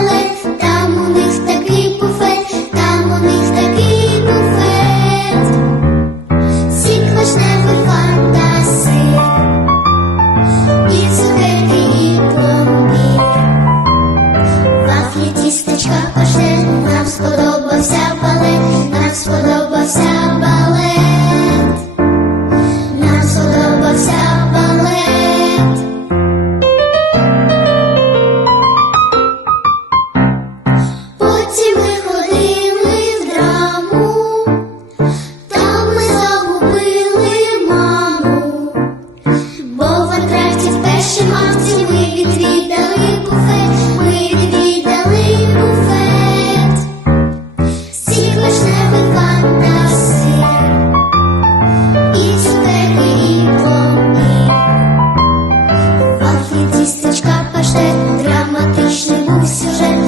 Only драматичний був сюжет.